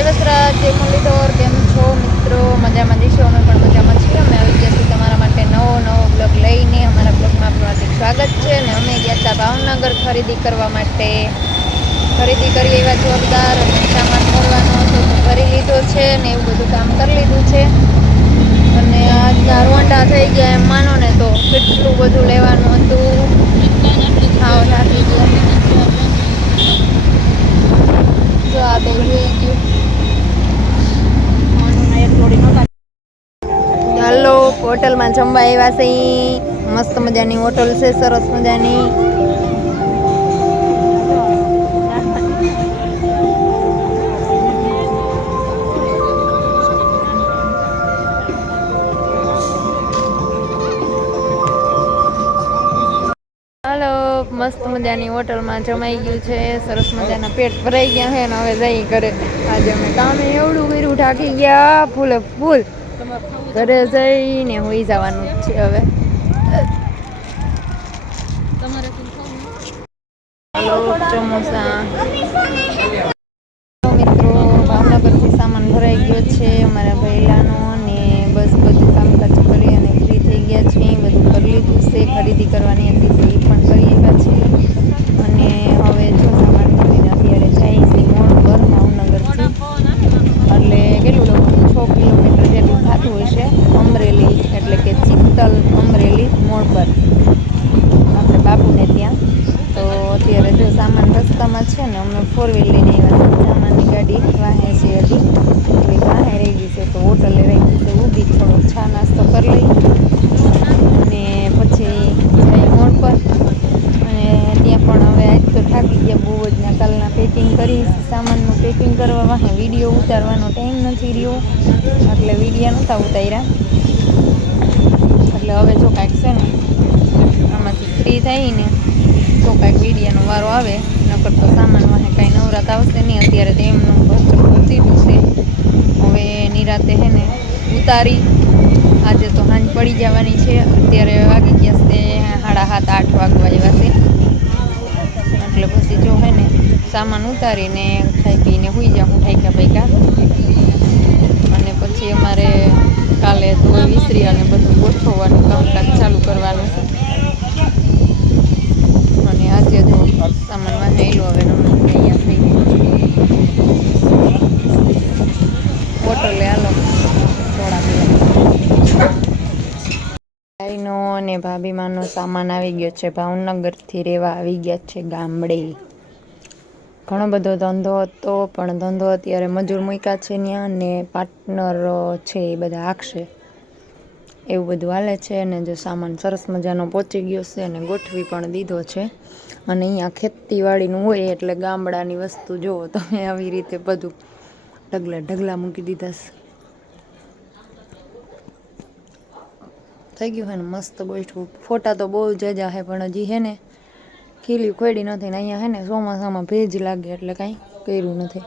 જય વસરાજ, જય મુરલીધર, કેમ છો મિત્રો? મજામાં જઈશું, અમે પણ મજામાં છીએ. અમે આવી ગયા છીએ તમારા માટે નવો બ્લોગ લઈને. અમારા બ્લોગમાં આપણું હાર્દિક સ્વાગત છે. અને અમે ગયા હતા ભાવનગર ખરીદી કરવા માટે. ખરીદી કરી એવા જોરદાર, અને સામાન ભરવાનો હતો તો ભરી લીધો છે ને એવું બધું કામ કરી લીધું છે. અને આજના રોંડા થઈ ગયા એમ માનો ને, તો કેટલું બધું લેવાનું હતું. હાવ થાકી ગયા. જો આ બે જોઈ ગયું. હાલો, હોટલમાં જમવા આવ્યા છે. મસ્ત મજાની હોટલ છે, સરસ મજાની. હાલો, મસ્ત મજાની હોટલમાં જમાઈ ગયું છે. સરસ મજાના પેટ ભરાઈ ગયા છે. ને હવે જઈ ઘરે. આજે અમે કામે એવડું કર્યું, ઢાકી ગયા ફૂલે ફૂલ. ઘરે જઈને હોઈ જવાનું છે હવે. હાલો, ચોમાસા મિત્રો, ભાવનગરથી સામાન ભરાઈ ગયો છે અમારા ભૈલાનો. અને બસ બધું કામકાજ કરી અને ફ્રી થઈ ગયા છે. બધું કરી લીધું છે. ખરીદી કરવાની હતી તો એ પણ કરી આવ્યા છે. અને હવે જો સામાન ભરીને અત્યારે જાય છે મોડ પર ભાવનગરથી. એટલે કેટલું લોકો 6 કિલોમીટર જેટલું થતું હોય છે. અમરેલી એટલે કે ચિત્તલ અમરેલી મોડ પર આપણે બાપુને ત્યાં. તો અત્યારે જો સામાન રસ્તામાં છે ને, અમે 4 વ્હીલ લઈને આવ્યા છે. સામાનની ગાડી વાહે છે હજી, તો વાહે રહી ગઈ છે. તો હોટલે રહી ગઈ છે ઊભી. થોડો ચા નાસ્તો કરી લઈ અને પછી જઈએ મોડ પર. અને ત્યાં પણ હવે આજ તો થાકી ગયા બહુ જ. ને કાલના પેકિંગ કરી, સામાનનું પેકિંગ કરવા વાહે વિડીયો ઉતારવાનો ટાઈમ નથી રહ્યો, એટલે વિડીયો નહોતા ઉતાર્યા. એટલે હવે જો કાંઈક છે ને આમાંથી ફ્રી થઈને તો કાંઈક વિડીયોનો વારો આવે. નકર તો સામાન વાહે કાંઈ નવરાત આવશે નહીં. અત્યારે તો એમનું ભરચક ભરતી છે. હવે નિરાતે હે ને ઉતારી. આજે તો સાંજ પડી જવાની છે. અત્યારે વાગી ગયા છે 7:30 8 વાગવા આવ્યા છે. એટલે પછી જો હે ને સામાન ઉતારીને ખાઈ પીને સૂઈ જાઉં ઠાઈકા પૈકા. અને પછી અમારે કાલે ધોઈ વિસરી અને બધું ગોઠવવાનું કામકાજ ચાલુ કરવાનું છે. અને આજે જો સામાન વાંચેલો હવે તૈયાર થઈ ગઈ હોટલે. હાલો થોડા ભાઈનો અને ભાભીમાનો સામાન આવી ગયો છે. ભાવનગરથી રહેવા આવી ગયા છે ગામડે. ઘણો બધો ધંધો હતો, પણ ધંધો અત્યારે મજૂર મૂક્યા છે ત્યાં, ને પાર્ટનર છે એ બધા હાંકશે એવું બધું હાલે છે. અને જો સામાન સરસ મજાનો પહોંચી ગયો છે અને ગોઠવી પણ દીધો છે. અને અહીંયા ખેતીવાડીનું હોય એટલે ગામડાની વસ્તુ જુઓ તમે, આવી રીતે બધું ઢગલા મૂકી દીધા છે. થઈ ગયું હે ને મસ્ત ગોઠવું. ફોટા તો બહુ જાજા છે, પણ હજી હે ને ખીલી ખોડી નથી. ને અહીંયા હે ને ચોમાસામાં ભેજ લાગે એટલે કાંઈ કર્યું નથી.